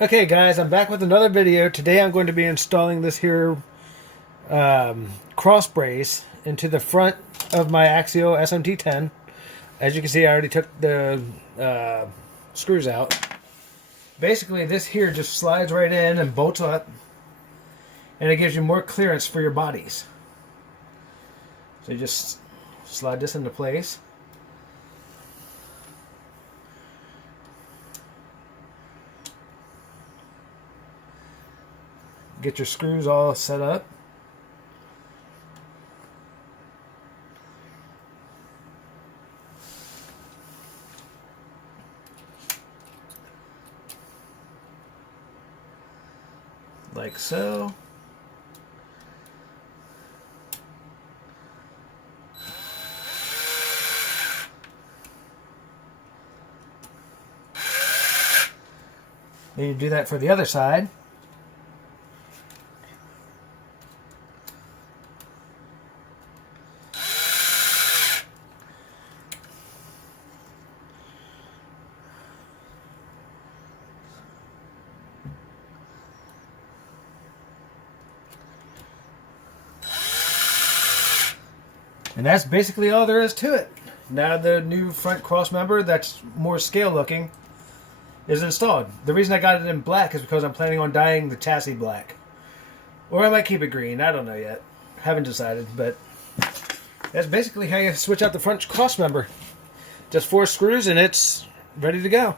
Okay guys, I'm back with another video. Today I'm going to be installing this here cross brace into the front of my Axial Smt10. As you can see, I already took the screws out. Basically this here just slides right in and bolts up, and it gives you more clearance for your bodies. So you just slide this into place. Get your screws all set up. Like so. Then you do that for the other side. And that's basically all there is to it. Now the new front cross member that's more scale looking is installed. The reason I got it in black is because I'm planning on dyeing the chassis black. Or I might keep it green, I don't know yet. Haven't decided, but that's basically how you switch out the front cross member. Just 4 screws and it's ready to go.